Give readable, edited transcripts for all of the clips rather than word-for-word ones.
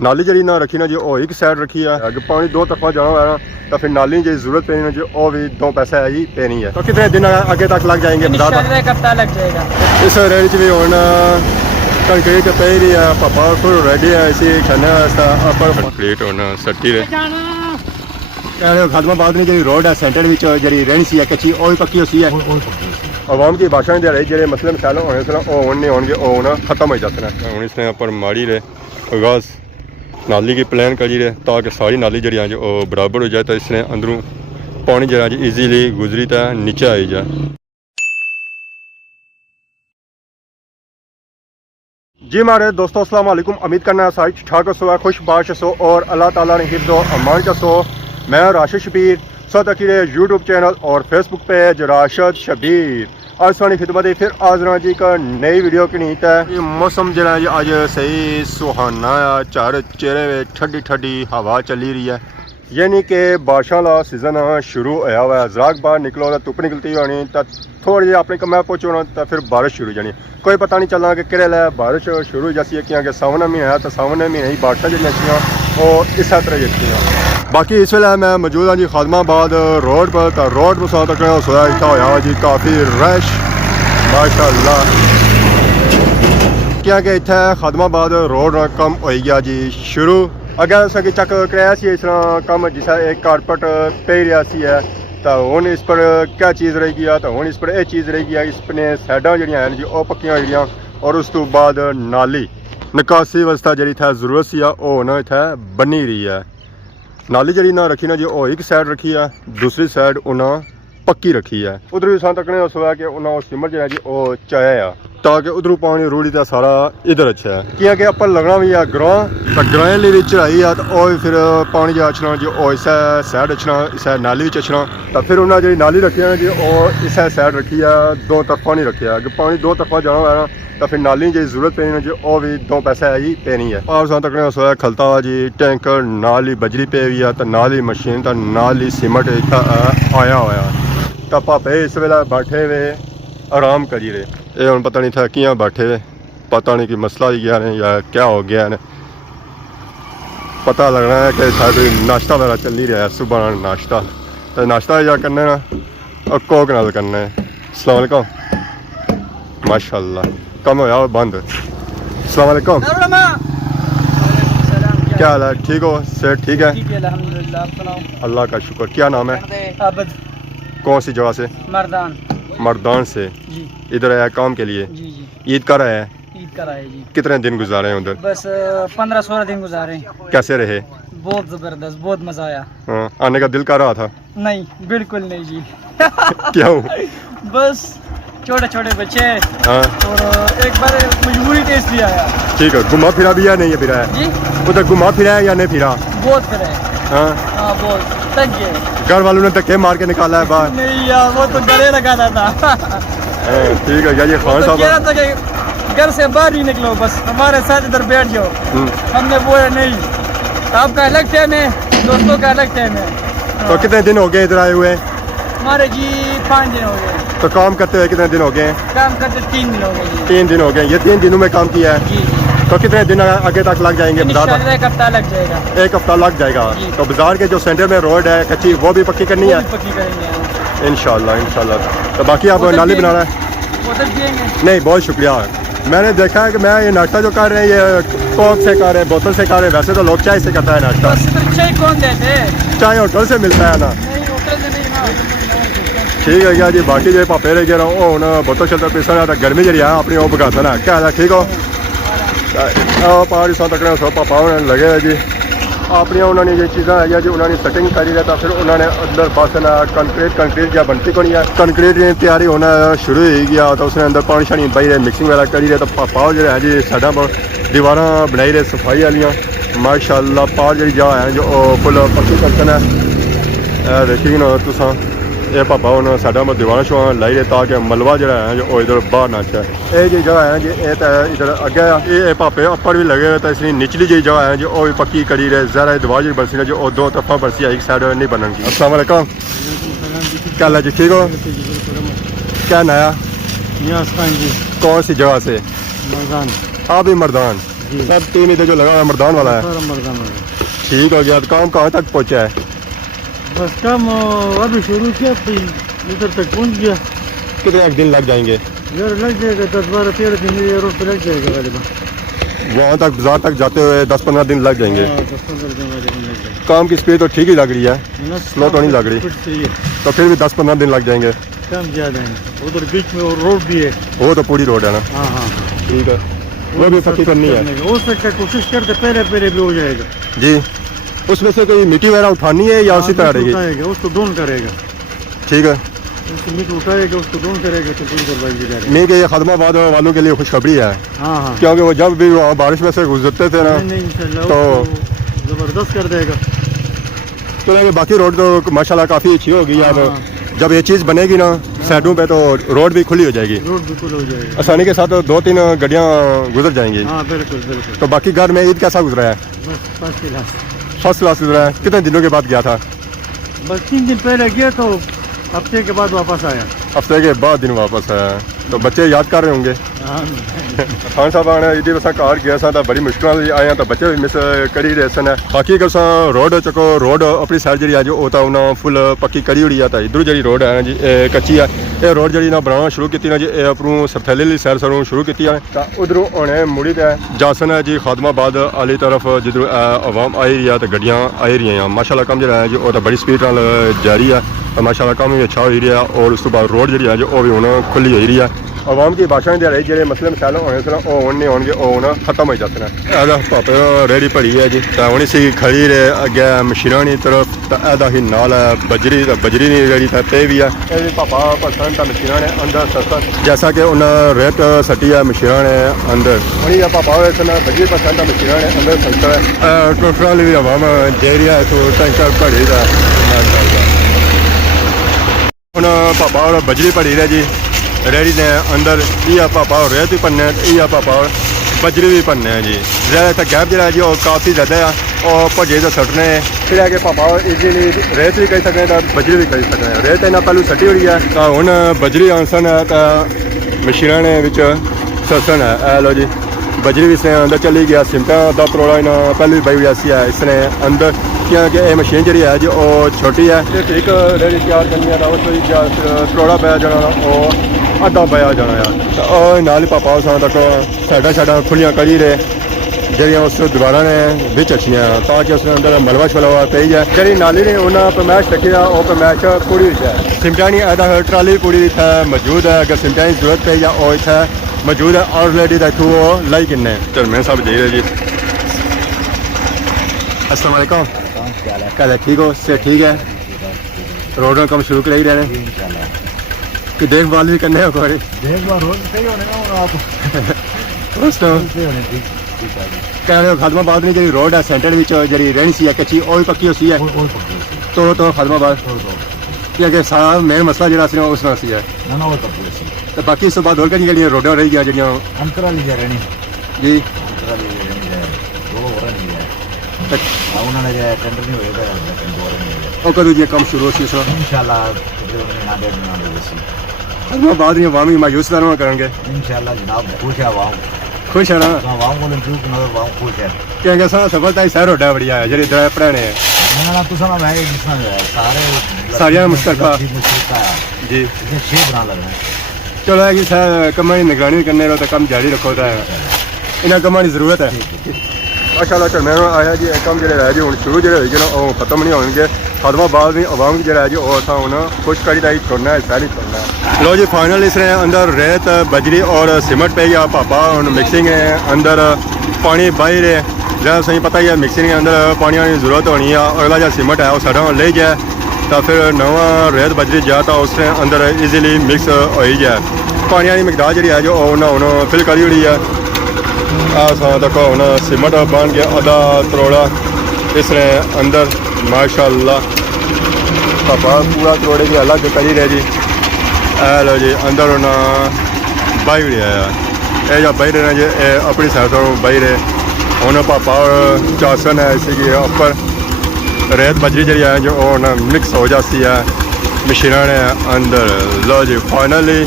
नाली जी ना रखी ना जी वो एक साइड रखी है, अगर पानी दो तरफा जाना है ना तो फिर नाली जी जरूरत पैनी ना जी वो भी दो पैसे है ही पैनी है। तो कितने दिन आगे तक लग जाएंगे? एक हफ्ता लग जाएगा। इस रेंज में होना कंक्रीट पे रही है, पापा को रेडी है इसी खाना अपर कंक्रीट होना सट्टी रहे खादमाबाद में जी रोड है सेंटर में जी रहनी सी है कच्ची वो भी पक्की होती है। आवाम की भाषा दे रही जो मसले मसाइल होने से होने होंगे वो ना खत्म हो जाते हैं। हूँ इसने पर माड़ी रहे आगाज नाली की प्लान करी रहे ताकि सारी नाली जड़ी जो बराबर हो जाए तो इसने अंदरों पानी जरा जी ईजीली गुजरी तो नीचे आई जाए। जी हमारे दोस्तों अस्सलाम वालेकुम, उम्मीद करना है सारी ठाक सो खुश बाश सो और अल्लाह ताला ने हिफ्ज़ो अमान का सो। मैं राशिद शबीर सो तकीरे यूट्यूब चैनल और फेसबुक पेज राशिद शबीर आज सानी खिदमत फिर हाज़र जी का नई वीडियो की नीत है। मौसम जरा अज सही सुहाना है, चार चेहरे में ठंडी ठंडी हवा चली रही है, यानी कि बारिशों का सीजन शुरू होया हुआ है। जराक बाहर निकलो तो धुप निकलती होनी तो थोड़ी जी अपने कम पहुँचो तो फिर बारिश शुरू हो जानी, कोई पता नहीं चलना कि किहड़े लै बारिश शुरू हो जाती है क्योंकि सावन महीना है तो सावन महीने ही बारिशां जड़ियां और इस तरह जड़ियां। बाकी इस वेले मैं मौजूद हाँ जी खादमाबाद रोड पर, तो रोड पर सौ तक सोया इतना होया जी काफ़ी रश माशाअल्लाह, क्योंकि इतने खादमाबाद रोड कम हो गया जी शुरू। अगर सकी चक कराया सी इस तरह कम जिसा एक कारपेट पे रहा सी है तो हूँ इस पर क्या चीज़ रह गई तो हूँ इस पर यह चीज़ रह गई, इसने साइडा जड़ियाँ हैं जी वो पक्कियां हो गई और उस तो बाद नाली निकासी व्यवस्था जी इतना जरूरत सी वो ना इतना बनी रही है। नाली जी ना रखी ना जी वो एक साइड रखी है, दूसरी साइड उन्हें पक्की रखी है। उधर भी सन तकने सोया कि उन्हें सिमर जो है जी वो चाया है ताकि उधरों पानी रूढ़ी का सारा इधर अच्छा है क्योंकि अपन लगना भी है ग्रां तो ग्रां भी चढ़ाई है तो वह फिर पानी जो अचना जी वो इस साइड अचना इस नाली भी अचना तो फिर उन्हें जी नाली रखी है जी वो इस साइड रखी है, दो तरफा नहीं रखी है। अगर पानी दो तरफा जाना है ना तो फिर नाली जी जरूरत पैनी ना जी वो भी दो पैसे है ही पैनी है। और सन तक सोया खलता हुआ जी टैंकर नाली बजरी पे हुई है तो नाली मशीन तो नाली सीमेंट इतना आया हुआ तो पापे इस वेला बैठे हुए आराम करी रहे। ये हम पता नहीं था कियां बैठे हुए, पता नहीं कि मसला ही गया है या क्या हो गया है। पता लग रहा है कि शायद नाश्ता वगैरह चल नहीं रहा है, सुबह नाश्ता तो नाश्ता जा करना है और कोक नाल करना है। अस्सलाम वालेकुम माशाल्लाह कम होया बंद। अस्सलाम वालेकुम, क्या हाल है? ठीक हो? सेहत ठीक है? अल्लाह का शुक्र। क्या नाम है? आबद। कौन सी जगह से? मर्दान। मर्दान से जी। इधर आया काम के लिए? जी जी। ईद कर आया है? ईद कर आए जी। कितने दिन गुजारे हैं उधर? बस 15-16 दिन गुजारे। कैसे रहे? बहुत जबरदस्त, बहुत मजा आया। हाँ, आने का दिल कर रहा था? नहीं बिल्कुल नहीं जी। क्यों? बस छोटे छोटे बच्चे हाँ। और एक बार मजबूरी टेस्ट भी आया। ठीक है, घुमा फिरा भी या नहीं फिरा है? जी उधर घुमा फिरा है या नहीं फिरा? बहुत फिरा है। हाँ हाँ बहुत थक गए। घर वालों ने धक्के मार के निकाला है बाहर? नहीं यार वो तो गले लगाना था। ठीक है ये खान साहब कह रहा था कि घर से बाहर ही निकलो, बस हमारे साथ इधर बैठ जाओ। हमने बोला नहीं, आपका अलग टाइम है, दोस्तों का अलग टाइम है। तो कितने दिन हो गए इधर आए हुए? हमारे जी 5 दिन हो गए। तो काम करते हुए कितने दिन हो गए? काम करते 3 दिन हो गए जी। 3 दिन हो गए। ये 3 दिनों में काम किया है? जी। तो कितने दिन आगे तक लग जाएंगे? एक हफ्ता लग जाएगा। एक हफ्ता लग जाएगा। तो बाजार के जो सेंटर में रोड है कच्ची वो भी पक्की करनी है? पक्की करेंगे इंशाल्लाह इंशाल्लाह। तो बाकी आप नाली बना रहे हैं? नहीं बहुत शुक्रिया। मैंने देखा है कि मैं ये नाश्ता जो कर रहे हैं ये कोक से कर रहे हैं, बोतल से कर रहे हैं, वैसे तो लोग चाय से करता है नाश्ता। चाय कौन देते? चाय होटल से मिलता है ना? ठीक है क्या जी। बाकी जो पापे रह गया वो ना बोतल शतल पीसा था गर्मी जी अपनी वो भगाता ना क्या है? ठीक हो? पहाड़ी सौ तक सौ पापा लगे हुए जी अपनी उन्होंने ये चीज़ा है जी उन्होंने सेटिंग करी रहता फिर उन्होंने अंदर पास ना कंक्रीट या बनती को नहीं है, कंक्रीट की तैयारी होना शुरू हो गया तो उसने अंदर पानी शानी बही रहे मिक्सिंग वगैरह करी रहे तो पापा जो है जी साढ़ा दीवार बनाई रहे सफाई वालियाँ माशाल्लाह। पार जी जगह है जो फुल पक्की करते हैं देखी ना तुसा ये पापा उन्होंने साढ़ा दीवार शुआ लाई रहे ताकि मलबा जो है जो इधर बाहर ना जाए। ये जी जगह है जी ये इधर अगे ये पापे अपर भी लगे हुए तो इसलिए निचली जी जगह है जो वो भी पक्की करी रहे ज़रा दीवार जी बरसी जो वो 2 तरफा बरसी एक साइड नहीं बनेगी। अस्सलाम वालेकुम, क्या हाल है जी? ठीक हो? क्या नया? जी। कौन सी जगह से? मर्दान। आप भी मर्दान? जी। सब टीम इधर जो लगा हुआ है मर्दान वाला है, सारा मर्दान वाला। ठीक हो गया। तो काम कहाँ तक पहुँचा है? बस काम अभी शुरू किया तो इधर तक पहुंच गया। कितने एक दिन लग जाएंगे? यार लग जाएगा 10-12-13 दिन ये रोड पे लग जाएगा वाले वहाँ तक बाजार तक जाते हुए 10-15 दिन लग जाएंगे। 10-15 दिन वाले लग जाएगा। काम की स्पीड तो ठीक ही लग रही है, ना स्लो तो नहीं लग रही, स्पीड सही है, तो फिर भी 10-15 दिन लग जाएंगे। काम ज़्यादा है। उधर बीच में और रोड भी है। वो तो पूरी रोड है ना। हाँ हाँ ठीक है, वो भी पक्की करनी है हो सकता है, कोशिश करते पहले भी हो जाएगा जी। उसमें से कोई मिट्टी वगैरह उठानी है या उसी तरह रहेगी? उठाएगा, उसको डोन करेगा। ठीक है, उसको मिट्टी उठाएगा, उसको डोन करेगा तो डोन करवाएगी जाएगा। नहीं कि ये खदमाबाद वालों के लिए खुशखबरी है, हाँ हाँ। क्योंकि वो जब भी वहाँ बारिश में से गुजरते थे ना, नहीं इंशाल्लाह तो उसको ज़बरदस्त कर देगा। तो ये बाकी रोड तो माशाल्लाह काफ़ी अच्छी होगी। अब हाँ। जब ये चीज़ बनेगी ना साइडों पे, तो रोड भी खुली हो जाएगी, रोड बिल्कुल हो जाएगा। आसानी के साथ 2-3 गाड़ियाँ गुजर जाएंगी। हाँ बिल्कुल बिल्कुल। तो बाकी घर में ईद कैसा गुजरा है? बस फर्स्ट क्लास। फर्स्ट क्लास गुजरा है। कितने दिनों के बाद गया था? बस 3 दिन पहले गया तो हफ्ते के बाद वापस आया। हफ्ते के बाद दिन वापस आया। तो बच्चे याद कर रहे होंगे। हाँ खान साहब आने इधर बसा कार गया सा तो बड़ी मुश्किल आया, तो बच्चे भी मिस करी रहे सन। बाकी अगर रोड चको रोड अपनी साइड जी जो होता उन्हें फुल पक्की करी हुई है, तो इधर जी रोड है जी कच्ची है। ये रोड जी बनाना शुरू की ना जी, अपनों सरथैली सैर सरों शुरू की है। तो उधरों उन्हें मुड़ी है जासन है जी खादमाबाद वाली तरफ, जिधर आवाम आई रही है तो गड्डियाँ आई रही हैं। माशाल्लाह कम जो है जी वो तो बड़ी स्पीड नाल जारी है, तो माशाल्लाह कम भी अच्छा हो रही है। और उस तो बाद रोड जी है जो वो भी हूँ खुली हो रही है। आवाम की भाषा दे रही जो मसले मसाइल होने से नहीं होंगे, वो खत्म हो जाते हैं। पापे रेडी पड़ी है जी, तो हूँ सी खड़ी रहे अगे मशीरानी तरफ, तो एदा ही नाल है बजरी, तो बजरी नहीं रेडी था पे भी है। पापा परसेंट मशीरा ने अंदर सस्ता, जैसा कि उन्हें रेत सटी है मशीरा ने अंदर हूँ पापा बजरी परसेंट मशीरा ने अंदर सस्ता है। टोटल भी आवाम दे रही है तो टैंकर भरी है। हूँ पापा और बजरी भरी रहे जी रेडी ने अंदर, यह पापा और रेत भी भरने, यह पापा और बजरी भी भरने हैं जी। ज़्यादा इतना गैप जो है जी वो काफ़ी ज़्यादा है, और भजे तो सटने फिर है कि पापा इजीली रेत भी कही सकते तो बजरी भी कही सकते। रेत इन्हें पहलू सटी हुई है, तो हूँ बजरी आंसन है, तो मशीरा ने ससन है। लो जी बजरी भी इसने अंदर चली गया। सिमटा का तरोड़ा इन्हें पहले भी बई हुई है इसने अंदर, क्योंकि ये मशीन जी है जी वो छोटी है। ठीक रेडी तैयार करनी है, तरोड़ा पाया जाना वो अद्धा पाया जाना है। तो नाल ही पापा उस तक साइडा साइडा खुलियाँ करी रहे जड़ियाँ उस दोबारा ने बिच अच्छियाँ, ताकि उसने अंदर मलबा शलवा पी है। जी नाली ने उन्हें पैमाइश रखी है, वो पैमाइश पूरी हुई है। सिमटानी अदा ट्राली पूरी इतना मौजूद है, अगर सिमटानी जरूरत पी है वो इतना मौजूद है। ऑलरेडी देखो वो लाई किन्ने चलमें सब जी रहे जी। अस्सलाम वालेकुम, क्या ठीक हो? से ठीक है। रोड में कम शुरू कर ही रहे कि देखभाल भी करने हो कोई देखभाल रोज सही होने ना आप कह रहे हो खादमाबाद में जी रोड है सेंटर में जी रहनी सी है कच्ची वो भी पक्की होती है। तो खादमाबाद कि सारा मेन मसला जो उस तरह सी है ना वो पक्की तो बाकी इस बाद और कहीं रोडा रही गई जी अंतरा ली जा रहनी जी। अंतरा ली रहनी है वो हो रहा नहीं है, उन्होंने जो टेंडर नहीं होएगा और कदों जी काम शुरू हो इंशाल्लाह बाद में अवामी मायूस ना करेंगे इंशाल्लाह जनाब। खुश है आवाम, खुश है ना आवाम को लंचूक नजर आवाम खुश है। क्योंकि सफलता ही सह रोडा बढ़िया है जी दर पढ़ाने ना तुसा ना मैं जिसना जो है सारे सारियां मुश्तरका जी छे बना लगना है। चलो है कि सर कमां की निगरानी करने रो तो कम जारी रखो तो इन्हें कमां की जरूरत है। माशाल्लाह चल मैं आया जी कम जो है जी हूँ शुरू जो होगी ना वो खत्म नहीं होंगे। खादमाबाद भी आवाम की जो है जी वो उन्हें खुश करी दा छोड़ना है सारी छोड़ना है। लो जी फाइनल इसने अंदर रेत बजरी और सीमेंट पे गया पापा हूँ मिक्सिंग है अंदर पानी बाहर है जहाँ सही पता ही है मिक्सिंग के अंदर पानी की जरूरत होनी है। अगला जो सीमेंट है वो साढ़ा ले जाए तो फिर नवा रेत बजरी जाए तो उसने अंदर ईजीली मिक्स हो ही जाए। पानी की मकदार जी है जो उन्होंने फिल करी हुई है। देखो हूँ सीमेंट बन गया आधा तरोड़ा इसने अंदर माशाल्लाह पापा पूरा तरोड़े की अलग करी रहे जी। लो जी अंदर उन्हें बाई रहा है ये जो बाई रहे जी अपनी साइड तो बाई रहे उन्हें पापा और चासन है इसी के ऊपर रेत बजरी जी है जो मिक्स हो जाती है मशीना ने अंदर। लो जी फाइनली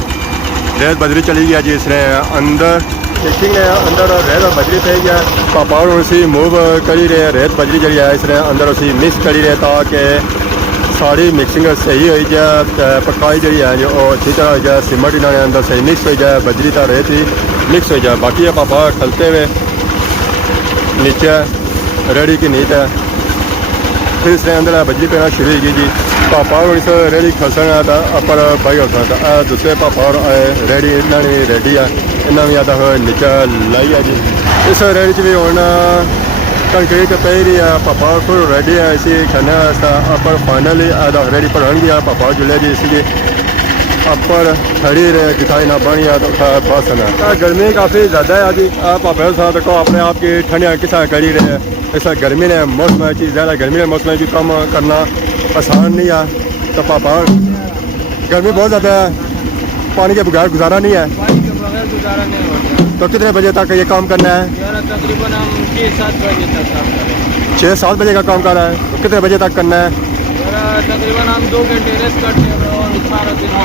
रेत बजरी चली गया जी इसने अंदर मिक्सिंग ने अंदर रेत और बजरी पे गया पापा और उसी मूव करी रहे रेत बजरी जी है इसने अंदर उसी मिक्स करी रहे ताकि सारी मिक्सिंग सही हो जाए पकाई जी है जो अच्छी तरह हो जाए सीमेंट इन्होंने अंदर सही मिक्स हो जाए बजरी तो रेत ही मिक्स हो जाए बाकी है पापा खलते हुए नीचे रेडी की नीच है फिर इसने अंदर बजरी पेना शुरू की जी पापा और इस रेडी खसन है तो अपर भाई होता दूसरे पापा और रेडी इन्होंने रेडी है इन्होंने भी आता नीचे लाई है जी इस रेडी च भी होना कंक्रीट पे रही है पापा को रेडी है इसी खाने अपर फाइनली आधा रेडी पर गया पापा जुले जी इसलिए अपर खड़ी रहे दिखाई ना बनी है तो बस है गर्मी काफ़ी ज़्यादा है जी पापा साथ को अपने आप की ठंडियाँ किसा करी रहे ऐसा गर्मी ने मौसम चीज़ ज़्यादा गर्मी ने मौसम की कम करना आसान नहीं है तो पापा गर्मी बहुत ज़्यादा है पानी के बगैर गुजारा नहीं है पानी के बगैर गुजारा नहीं होता तो कितने बजे तक ये काम करना है यार तकरीबन हम 6-7 बजे तक काम करें 6-7 बजे का काम कर रहा है तो कितने बजे तक करना है यार तकरीबन हम 2 घंटे रेस्ट करते हैं और सारा दिन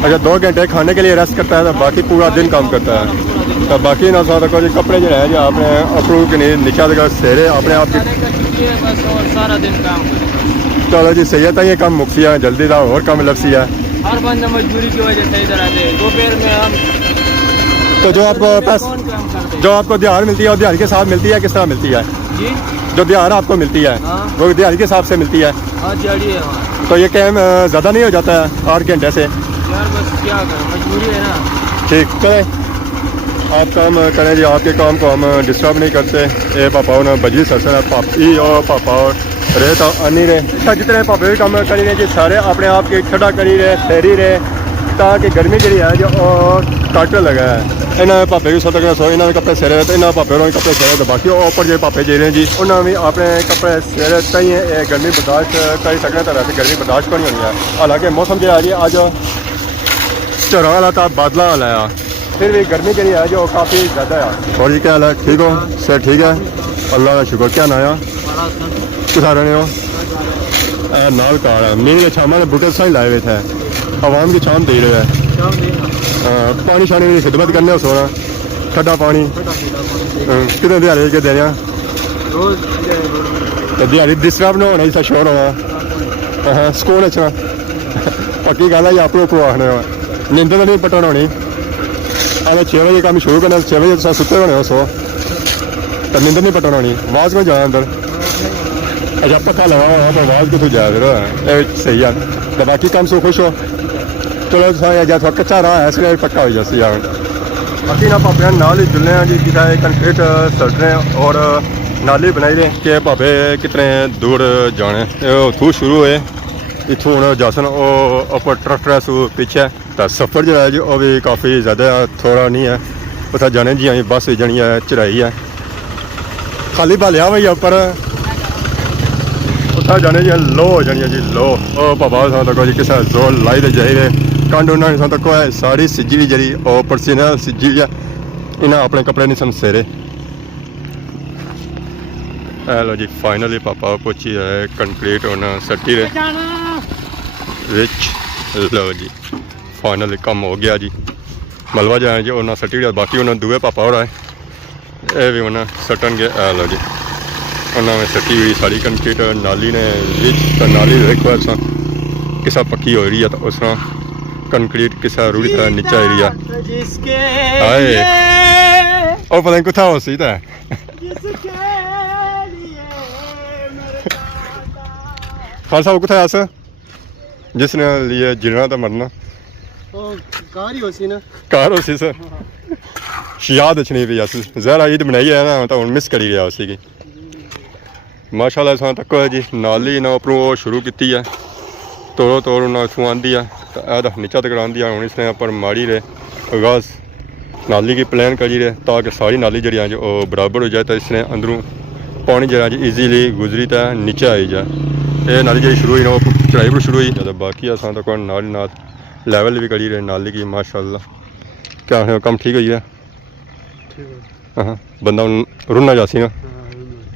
अच्छा 2 घंटे खाने के लिए रेस्ट करता है तो बाकी पूरा दिन काम करता है तो बाकी ना साथ को कपड़े जो है जो आपने अप्रूव के नहीं नीचा देगा सेरे अपने आप की बस और सारा दिन काम करें चलो जी सही है तो ये काम मुक्सी है जल्दी था और काम लपसी है हर बंदा मजबूरी की वजह से इधर आते हैं दोपहर में हम तो जो आपको पैस कौन काम करते हैं जो आपको दिहाड़ मिलती है और दिहाड़ के साथ मिलती है किस तरह मिलती है जी जो दिहाड़ आपको मिलती है हाँ। वो दिहाड़ के हिसाब से मिलती है हाँ जड़ी है वहाँ तो ये कैम ज़्यादा नहीं हो जाता है 8 घंटे से यार बस क्या करें मजबूरी है ना ठीक चले आप काम करें जी आपके काम को हम डिस्टर्ब नहीं करते ये पापा ने बजरी सरसर है पापी और पापा और रहे तो आनी रहे जितने पापे भी काम करी रहे जी सारे अपने आप की ठंडा करी रहे फेरी रहे ताकि गर्मी जी है जो और कट लगा है इन्होंने पापे भी सतक सो इन्होंने कपड़े सिरे तो इन्होंने पापे ने कपड़े सिरे तो बाकी ऊपर जो पापे जी रहे जी उन्होंने भी अपने कपड़े सिरे तई गर्मी बर्दाश्त कर सकते तो वैसे गर्मी बर्दाश्त नहीं होनी है हालांकि मौसम जो है जी अज झरा वाला था बादल वाला है फिर भी गर्मी जी है जो काफ़ी ज़्यादा है और जी क्या हाल है ठीक हो सर ठीक है अल्लाह का शुक्र क्या नाया किसा रहे हो नाल कार है मेरे छामा ने बूटे सही लाए हुए थे आवाम की छाम दे रहे हैं पानी शानी की खिदमत करने सोना ठंडा पानी कितने दिहाड़ी के देने तो दिहाड़ी डिस्टर्ब ना होना इसका शोर होना हाँ सुकून अच्छा पक्की गल है आप लोग आखने नींद तो नहीं पटन होनी अगर 6 बजे काम शुरू करना 6 बजे तुम सुते होने हो सो तो नींद नहीं पटन होनी आवाज़ में जाना अंदर अच्छा पक्का लगा हुआ पर आवाज़ कितों जाए फिर सही है तो बाकी काम सो खुश हो चलो जब थोड़ा कच्चा रहा है इसलिए पक्का हो जाए यार बाकी ना पापे नाल ही जुलने जी किता कंक्रीट सट रहे हैं और नाली बनाई रहे कि पापे कितने दूर जाने उतों शुरू हुए इतों हूँ जासन उपर ट्रैक्टर सू पीछे तो सफ़र जो है जी वो भी काफ़ी ज़्यादा थोड़ा नहीं है उतना जाने जी अं बस जानी है चढ़ाई है खाली भालिया भाई उपर उतना जाने जी लो हो जानी है जी लो पापा तक जी किसी जोर लाई दे जाए कंड उन्होंने तक है साड़ी सिज्जी भी जरी और परसीना सिज्जी भी है इन्हें अपने कपड़े नहीं सन सेरे लो जी फाइनली पापा पहुंची है कंक्रीट होना सट्टी रिच लो जी फाइनली कम हो गया जी मलबा जाए जी उन्हें सट्टी बाकी उन्हें दुए पापा हो रहा है ये भी उन्हें सटन गया लो जी उन्होंने सट्टी हुई सारी कंक्रीट नाली ने रिच तो नाली देखो ऐसा किसा पक्की हो रही है तो उस कंक्रीट किसा रूढ़ी तरह नीचा एरिया आए और पता नहीं कुछ हो सी था खान साहब कुछ आस जिसने लिए जिना तो मरना कार ही होसी ना कार होसी सर याद अच्छी पी अस जहरा ईद बनाई है ना तो हम मिस करी गया उसी की माशाल्लाह इस तक है जी नाली ना उपरों वो शुरू की है तोड़ो तोड़ ना इतों आँदी है तो यह नीचा तक आँदी है हूँ इसने उपर माड़ी रहे आगाज नाली की प्लान करी रहे ताकि सारी नाली जी जो बराबर हो जाए तो इसने अंदरों पानी जरा जी ईजीली गुजरी तो नीचे आई जाए ये नाली जी शुरू हुई ना चढ़ाई पर शुरू हुई तो बाकी अस तक नाल नाल लैवल भी करी रहे नाली की माशाल्लाह क्या आखने कम ठीक हो गया हाँ बंदा रुना जासी ना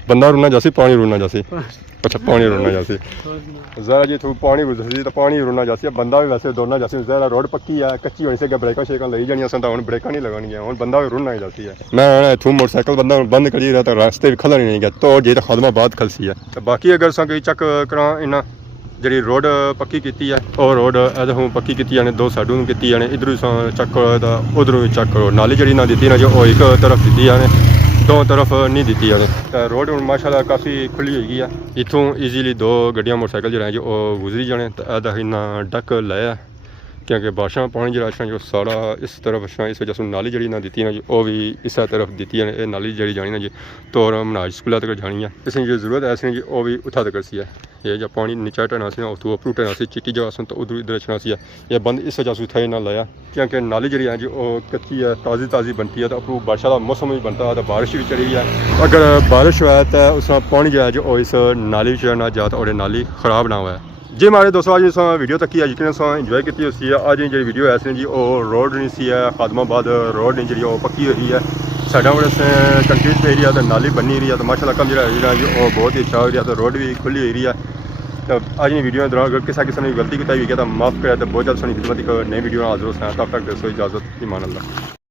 ਬੰਦਾ ਰੁੜਨਾ ਜਾਸੀ ਪਾਣੀ ਰੁੜਨਾ ਜਾਸੀ ਅੱਛਾ ਪਾਣੀ ਰੁੜਨਾ ਜਾਸੀ ਜ਼ਰਾ ਜੀ ਤੂੰ ਪਾਣੀ ਰੁੜਦੀ ਤਾਂ ਪਾਣੀ ਰੁੜਨਾ ਜਾਸੀ ਬੰਦਾ ਵੀ ਵੈਸੇ ਦੋੜਨਾ ਜਾਸੀ ਜ਼ਰਾ ਰੋਡ ਪੱਕੀ ਆ ਕੱਚੀ ਹੋਣੀ ਸੀ ਅੱਗੇ ਬ੍ਰੇਕਾਂ ਸ਼ੇਕਾਂ ਲਈ ਜਾਣੀਆਂ ਸਨ ਤਾਂ ਹੁਣ ਬ੍ਰੇਕਾਂ ਨਹੀਂ ਲਗਾਉਣੀਆਂ ਹੁਣ ਬੰਦਾ ਵੀ ਰੁੜਨਾ ਜਾਸੀ ਹੈ ਮੈਂ ਇੱਥੋਂ ਮੋਟਰਸਾਈਕਲ ਬੰਦਾ ਬੰਦ ਕਰੀ ਰਿਹਾ ਤਾਂ ਰਸਤੇ ਵੀ ਖਲਣ ਨਹੀਂ ਗਿਆ ਤੋ ਜੇ ਤਾਂ ਖਦਮਾ ਬਾਅਦ ਖਲਸੀ ਹੈ ਤੇ ਬਾਕੀ ਅਗਰ ਸਾਂ ਕੋਈ ਚੱਕ ਕਰਾਂ ਇਹਨਾਂ ਜਿਹੜੀ ਰੋਡ ਪੱਕੀ ਕੀਤੀ ਹੈ ਉਹ ਰੋਡ ਇਹਦੇ ਪੱਕੀ ਕੀਤੀ ਜਾਣੇ ਦੋ ਸਾਡੂ ਨੂੰ ਕੀਤੀ ਜਾਣੇ ਇਧਰੋਂ ਚੱਕ ਤਾਂ ਉਧਰੋਂ ਵੀ ਚੱਕ ਨਾਲੀ ਜਿਹੜੀ ਨਾ ਦਿੱਤੀ ਨਾ ਜੋ ਉਹ ਇੱਕ ਤਰਫ ਦਿੱਤੀ ਜਾਣੇ ਦੋ ਤਰਫ ਨਹੀਂ ਦਿੱਤੀ ਜਾਣੇ ਤਾਂ ਰੋਡ ਹੁਣ ਮਾਸ਼ਾਅੱਲਾ ਕਾਫੀ ਖੁੱਲੀ ਹੋਈ ਆ ਇੱਥੋਂ ਈਜ਼ੀਲੀ ਦੋ ਗੱਡੀਆਂ ਮੋਟਰਸਾਈਕਲ ਜਿਹੜੇ ਜੋ ਉਹ ਗੁਜ਼ਰੀ ਜਾਣੇ ਤਾਂ ਇਹਦਾ ਇੰਨਾ ਡੱਕ ਲਾਇਆ क्योंकि बारिशां पानी जो राशन जो सारा इस तरफ इस वजह से नाली जी ना दी ना जी वो भी इस तरफ दी है ये नाली जी जानी ना जी तो मनाज स्कूल तक जानी है इसमें जो जरूरत है ऐसी जी वो भी उठा तक सी है ये जब पानी नीचा टना सी उतों अपरू टना सी चिट्टी जगह सन तो उधर इधर रचना सी है ये बंद इस वजह से थे ना लाया क्योंकि नाली जी है जी वो कच्ची है ताज़ी बनती है तो अपरू बारिश का मौसम भी बनता है तो बारिश भी चढ़ी है अगर बारिश हुआ है तो उस पानी जो है जो इस नाली ना जाता और नाली खराब ना हुआ है जी हमारे दोस्तों आज वीडियो तक की यकीन इंजॉय की हुई है आज जी वीडियो ऐसी जी वो रोड नहीं सी है खादमाबाद रोड नहीं जी वो पक्की हुई है साढ़ा बड़े कंक्रीट एरिया तो नाली बनी रही है तो माशाल्लाह कम जो जी वो बहुत ही अच्छा हो रहा है तो रोड भी खुली हुई है तो आज की वीडियो दौरान अगर किसी ने गलती की हुई है तो माफ़ करें तो बहुत ज़्यादा सोनी खिदमत एक नई वीडियो हाजिर हो तब तक दोस्तों इजाज़त ईमान अल्लाह।